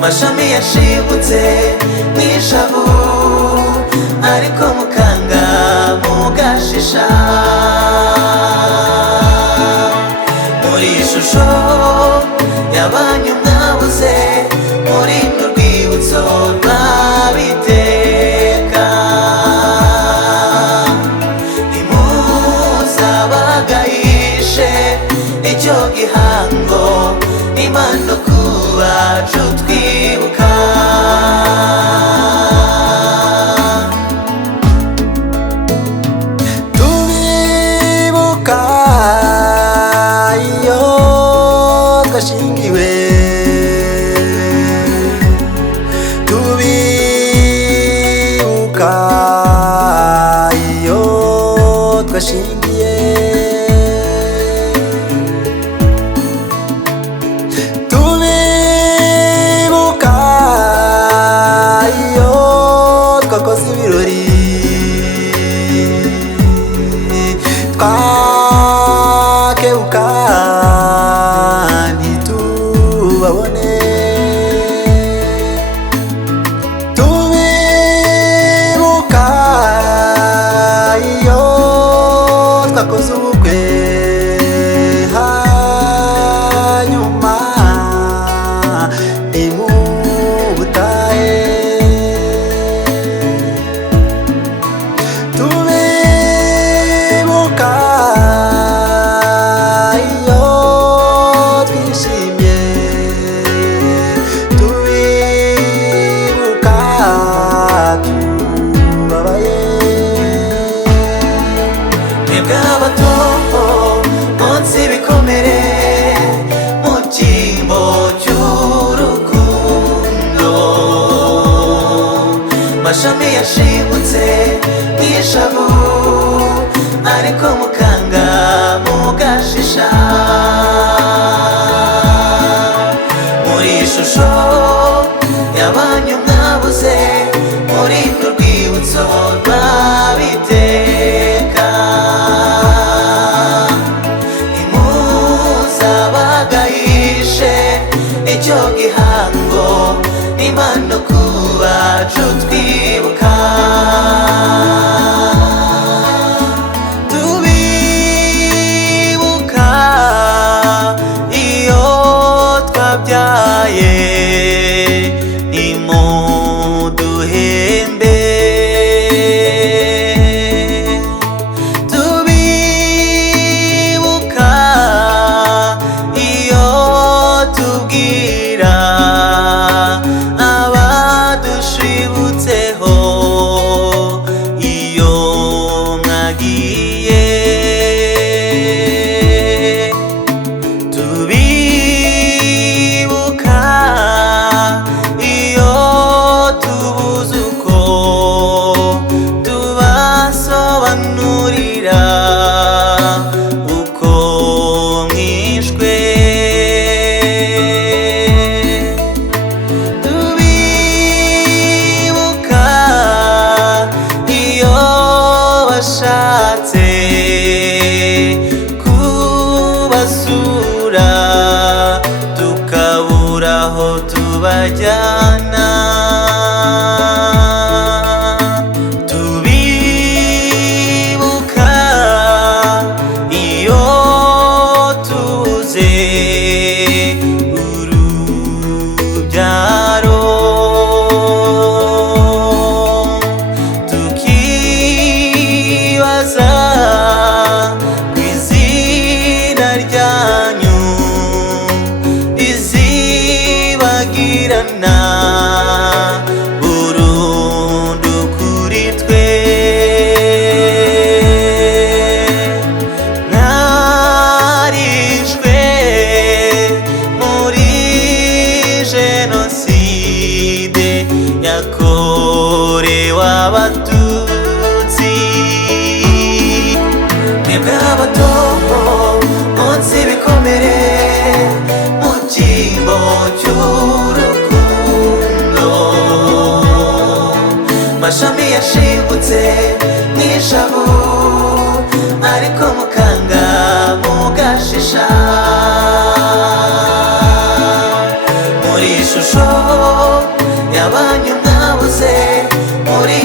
Mashami yashibutse mwishavu ariko mukanga mugashisha muri ishusho yabanyu mwabuze muri n'urwibutso rw'abiteka imuzabagayishe icyo gihango imana kubacu twibuka tubibuka iyo twashingiwe tubibuka iyo twashingiye twakoze ibirori twakebuka ntitubabone tubibuka iyo twakoze ubukwe hanyuma nimubutahe Mashami yashibutse mwishavu ariko mukanga mugashisha muri ishusho yabanyu mwabuze muri n'urwibutso rw'abiteka imuzabagayishe icyo gihango imana kubacu twibuka tubibuka iyo twabyaye nimuduhembe tubibuka iyo tubwira abadushibutseho iyo mwagiye tubibuka iyo tubuze uko abatutsi. Mwebwe abato munsi ibikomere mu cyimbo cy'urukundo, mashami yashibutse mw'ishavu ariko mukanga mugashisha. Muri ishusho y'abanyu mwabuze muri